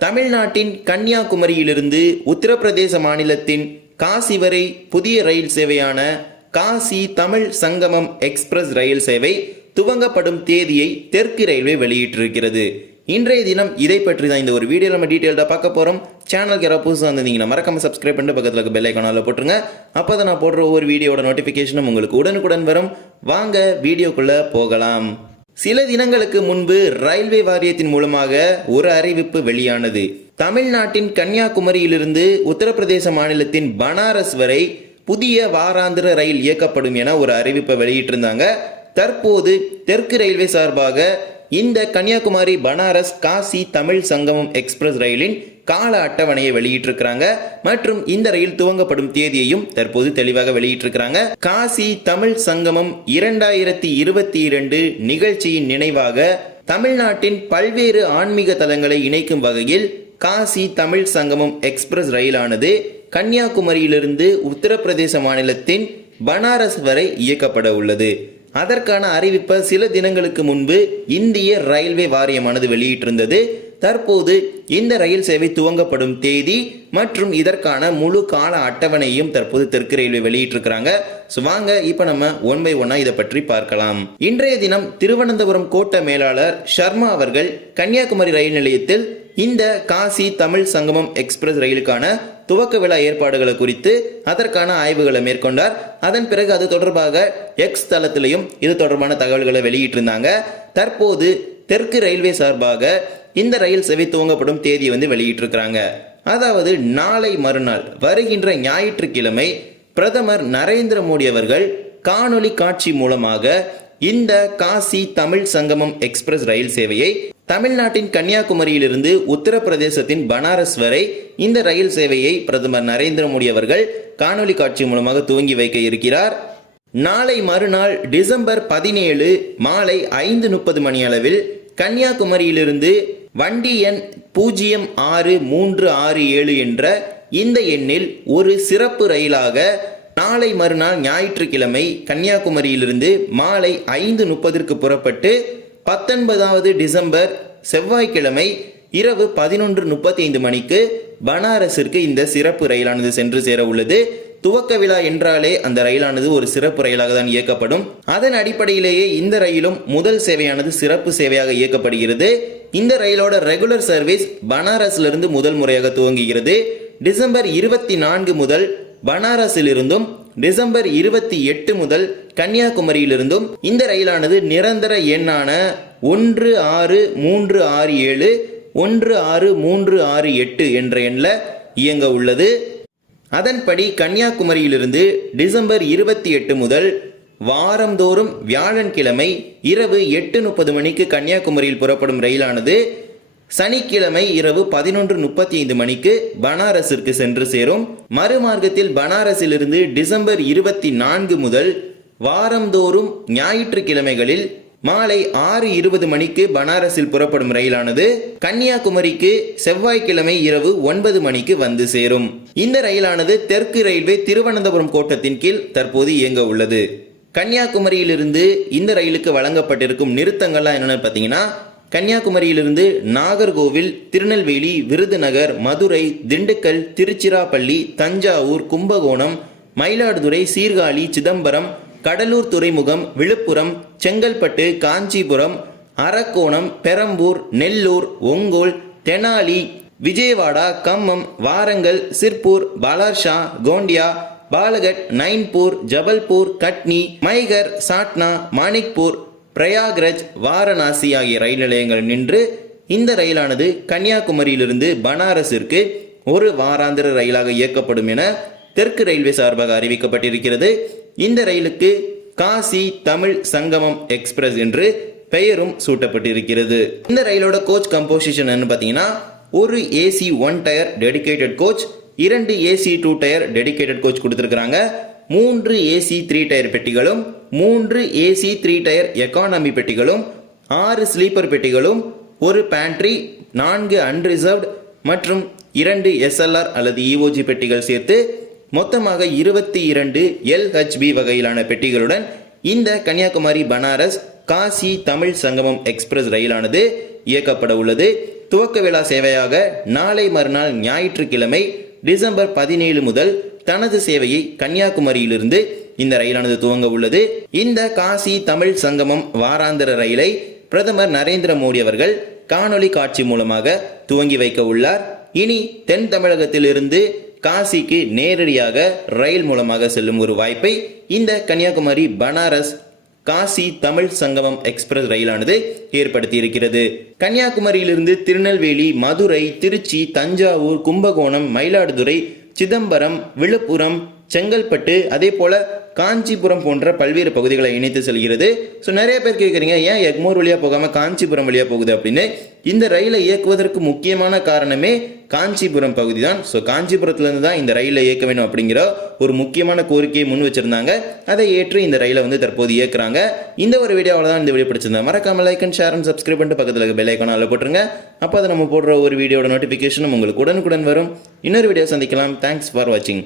தமிழ்நாட்டின் கன்னியாகுமரியிலிருந்து உத்தரப்பிரதேச மாநிலத்தின் காசி வரை புதிய ரயில் சேவையான காசி தமிழ் சங்கமம் எக்ஸ்பிரஸ் ரயில் சேவை துவங்கப்படும் தேதியை தெற்கு ரயில்வே வெளியிட்டிருக்கிறது. இன்றைய தினம் இதை பற்றி தான் இந்த ஒரு வீடியோ நம்ம டீட்டெயில்டாக பார்க்க போகிறோம் சேனலுக்கு யாராவது புதுசாக வந்திருந்தீங்கன்னா மறக்காம சப்ஸ்கிரைப் பண்ணிட்டு பக்கத்தில் இருக்க பெல் ஐக்கானில் போட்டுருங்க. அப்போ தான் நான் போடுற ஒவ்வொரு வீடியோட நோட்டிஃபிகேஷனும் உங்களுக்கு உடனுக்குடன் வரும். வாங்க வீடியோக்குள்ளே போகலாம். சில தினங்களுக்கு முன்பு ரயில்வே வாரியத்தின் மூலமாக ஒரு அறிவிப்பு வெளியானது. தமிழ்நாட்டின் கன்னியாகுமரியிலிருந்து உத்தரப்பிரதேச மாநிலத்தின் பனாரஸ் வரை புதிய வாராந்திர ரயில் இயக்கப்படும் என ஒரு அறிவிப்பை வெளியிட்டிருந்தாங்க. தற்போது தெற்கு ரயில்வே சார்பாக இந்த கன்னியாகுமரி பனாரஸ் காசி தமிழ் சங்கமம் எக்ஸ்பிரஸ் ரயிலின் கால அட்டவணையை வெளியிட்டிருக்கிறாங்க. மற்றும் இந்த ரயில் துவங்கப்படும் தேதியையும் தற்போது தெளிவாக வெளியிட்டிருக்கிறாங்க. காசி தமிழ் சங்கமம் இரண்டாயிரத்தி இருபத்தி இரண்டு நிகழ்ச்சியின் நினைவாக தமிழ்நாட்டின் பல்வேறு ஆன்மீக தலங்களை இணைக்கும் வகையில் காசி தமிழ் சங்கமம் எக்ஸ்பிரஸ் ரயிலானது கன்னியாகுமரியிலிருந்து உத்தரப்பிரதேச மாநிலத்தின் பனாரஸ் வரை இயக்கப்பட உள்ளது. அதற்கான அறிவிப்பை சில தினங்களுக்கு முன்பு இந்திய ரயில்வே வாரியமானது வெளியிட்டிருந்தது. தற்போது இந்த ரயில் சேவை துவங்கப்படும் தேதி மற்றும் இதற்கான முழு கால அட்டவணையும் தற்போது தெற்கு ரயில்வே வெளியிட்டிருக்கிறாங்க. ஸோ வாங்க இப்போ நம்ம ஒன் பை ஒன்னா இதை பற்றி பார்க்கலாம். இன்றைய தினம் திருவனந்தபுரம் கோட்ட மேலாளர் சர்மா அவர்கள் கன்னியாகுமரி ரயில் நிலையத்தில் இந்த காசி தமிழ் சங்கமம் எக்ஸ்பிரஸ் ரயிலுக்கான துவக்க விழா ஏற்பாடுகளை குறித்து அதற்கான ஆய்வுகளை மேற்கொண்டார். அதன் பிறகு அது தொடர்பாக எக்ஸ் தளத்திலையும் இது தொடர்பான தகவல்களை வெளியிட்டிருந்தாங்க. தற்போது தெற்கு ரயில்வே சார்பாக இந்த ரயில் சேவை துவங்கப்படும் தேதி வந்து வெளியிட்டிருக்கிறாங்க. அதாவது நாளை மறுநாள் வருகின்ற ஞாயிற்றுக்கிழமை பிரதமர் நரேந்திர மோடி அவர்கள் காணொளி காட்சி மூலமாக இந்த காசி தமிழ் சங்கமம் எக்ஸ்பிரஸ் ரயில் சேவையை தமிழ்நாட்டின் கன்னியாகுமரியிலிருந்து உத்தரப்பிரதேசத்தின் பனாரஸ் வரை இந்த ரயில் சேவையை பிரதமர் நரேந்திர மோடி அவர்கள் காணொலி காட்சி மூலமாக துவங்கி வைக்க இருக்கிறார். நாளை மறுநாள் டிசம்பர் பதினேழு மாலை ஐந்து முப்பது மணி அளவில் கன்னியாகுமரியிலிருந்து வண்டி எண் பூஜ்ஜியம் ஆறு மூன்று ஆறு ஏழு என்ற இந்த எண்ணில் ஒரு சிறப்பு ரயிலாக நாளை மறுநாள் ஞாயிற்றுக்கிழமை கன்னியாகுமரியிலிருந்து மாலை ஐந்து முப்பதற்கு புறப்பட்டு பத்தொன்பதாவது டிசம்பர் செவ்வாய்க்கிழமை இரவு பதினொன்று முப்பத்தி ஐந்து மணிக்கு பனாரஸிற்கு இந்த சிறப்பு ரயிலானது சென்று சேர உள்ளது. துவக்க விழா என்றாலே அந்த ரயிலானது ஒரு சிறப்பு ரயிலாக தான் இயக்கப்படும். அதன் அடிப்படையிலேயே இந்த ரயிலும் முதல் சேவையானது சிறப்பு சேவையாக இயக்கப்படுகிறது. இந்த ரயிலோட ரெகுலர் சர்வீஸ் பனாரஸ்லிருந்து முதல் முறையாக துவங்குகிறது. டிசம்பர் இருபத்தி நான்கு முதல் பனாரஸிலிருந்தும் டிசம்பர் இருபத்தி எட்டு முதல் கன்னியாகுமரியிலிருந்தும் இந்த ரயிலானது நிரந்தர எண்ணான ஒன்று ஆறு மூன்று ஆறு ஏழு ஒன்று ஆறு மூன்று ஆறு எட்டு என்ற எண்ணில் இயங்க உள்ளது. அதன்படி கன்னியாகுமரியிலிருந்து டிசம்பர் இருபத்தி எட்டு முதல் வாரந்தோறும் வியாழன்கிழமை இரவு எட்டு முப்பது மணிக்கு கன்னியாகுமரியில் புறப்படும் ரயிலானது சனிக்கிழமை இரவு பதினொன்று முப்பத்தி ஐந்து மணிக்கு பனாரஸிற்கு சென்று சேரும். மறுமார்க்கத்தில் பனாரஸிலிருந்து டிசம்பர் இருபத்தி நான்கு முதல் வாரந்தோறும் ஞாயிற்றுக்கிழமைகளில் மாலை ஆறு இருபது மணிக்கு பனாரஸில் புறப்படும் ரயிலானது கன்னியாகுமரிக்கு செவ்வாய்க்கிழமை இரவு ஒன்பது மணிக்கு வந்து சேரும். இந்த ரயிலானது தெற்கு ரயில்வே திருவனந்தபுரம் கோட்டத்தின் கீழ் தற்போது இயங்க உள்ளது. கன்னியாகுமரியிலிருந்து இந்த ரயிலுக்கு வழங்கப்பட்டிருக்கும் நிறுத்தங்கள்லாம் என்னென்னு பார்த்தீங்கன்னா கன்னியாகுமரியிலிருந்து நாகர்கோவில் திருநெல்வேலி விருதுநகர் மதுரை திண்டுக்கல் திருச்சிராப்பள்ளி தஞ்சாவூர் கும்பகோணம் மயிலாடுதுறை சீர்காழி சிதம்பரம் கடலூர் துறைமுகம் விழுப்புரம் செங்கல்பட்டு காஞ்சிபுரம் அரக்கோணம் பெரம்பூர் நெல்லூர் ஒங்கோல் தெனாலி விஜயவாடா கம்மம் வாரங்கல் சிற்பூர் பாலார்ஷா கோண்டியா பாலகட் நைன்பூர் ஜபல்பூர் கட்னி மைகர் சாட்னா மாணிக்பூர் பிரயாக்ரஜ் வாரணாசி ஆகிய ரயில் நிலையங்கள் நின்று இந்த ரயிலானது கன்னியாகுமரியிலிருந்து பனாரஸிற்கு ஒரு வாராந்திர ரயிலாக இயக்கப்படும் என தெற்கு ரயில்வே சார்பாக அறிவிக்கப்பட்டிருக்கிறது. இந்த ரயிலுக்கு காசி தமிழ் சங்கமம் எக்ஸ்பிரஸ் என்று பெயரும் சூட்டப்பட்டிருக்கிறது. இந்த ரயிலோட கோச் கம்போசிஷன் பார்த்தீங்கன்னா ஒரு AC one tier dedicated coach இரண்டு AC two tier dedicated coach கொடுத்துருக்குறாங்க. மூன்று ஏசி த்ரீ டயர் பெட்டிகளும் மூன்று ஏசி த்ரீ டயர் எக்கானமி பெட்டிகளும் ஆறு ஸ்லீப்பர் பெட்டிகளும் ஒரு பேண்ட்ரி நான்கு அன்ரிசர்வ்ட் மற்றும் இரண்டு எஸ்எல்ஆர் அல்லது இஓஜி பெட்டிகள் சேர்த்து மொத்தமாக இருபத்தி இரண்டு எல்ஹெச்பி வகையிலான பெட்டிகளுடன் இந்த கன்னியாகுமரி பனாரஸ் காசி தமிழ் சங்கமம் எக்ஸ்பிரஸ் ரயிலானது இயக்கப்பட உள்ளது. துவக்க விழா சேவையாக நாளை மறுநாள் ஞாயிற்றுக்கிழமை டிசம்பர் பதினேழு முதல் தனது சேவையை கன்னியாகுமரியிலிருந்து இந்த ரயிலானது துவங்க உள்ளது. இந்த காசி தமிழ் சங்கமம் வாராந்திர ரயிலை பிரதமர் நரேந்திர மோடி அவர்கள் காணொளி காட்சி மூலமாக துவங்கி வைக்க உள்ளார். இனி தென் தமிழகத்திலிருந்து காசிக்கு நேரடியாக ரயில் மூலமாக செல்லும் ஒரு வாய்ப்பை இந்த கன்னியாகுமரி பனாரஸ் காசி தமிழ் சங்கமம் எக்ஸ்பிரஸ் ரயிலானது ஏற்படுத்தி இருக்கிறது கன்னியாகுமரியிலிருந்து திருநெல்வேலி மதுரை திருச்சி தஞ்சாவூர் கும்பகோணம் மயிலாடுதுறை சிதம்பரம் விழுப்புரம் செங்கல்பட்டு அதே போல் காஞ்சிபுரம் போன்ற பல்வேறு பகுதிகளை இணைத்து செல்கிறது. ஸோ நிறைய பேர் கேட்குறீங்க ஏன் எக்மோர் வழியாக போகாமல் காஞ்சிபுரம் வழியாக போகுது? அப்படின்னு. இந்த ரயிலை இயக்குவதற்கு முக்கியமான காரணமே காஞ்சிபுரம் பகுதி தான். ஸோ காஞ்சிபுரத்துலேருந்து தான் இந்த ரயிலை இயக்க வேணும் அப்படிங்கிற ஒரு முக்கியமான கோரிக்கையை முன் வச்சிருந்தாங்க. அதை ஏற்று இந்த ரயிலை வந்து தற்போது இயக்குறாங்க. இந்த ஒரு வீடியோவில் தான் இந்த வீடியோ பிடிச்சிருந்தா மறக்காமல் like and share and subscribe பண்ணிட்டு பக்கத்தில் பெல் ஐக்கான அளவு போட்டுருங்க. அப்போ அதை நம்ம போடுற ஒரு வீடியோட நோட்டிஃபிகேஷனும் உங்களுக்கு உடனுக்குடன் வரும். இன்னொரு வீடியோ சந்திக்கலாம். தேங்க்ஸ் ஃபார் வாட்சிங்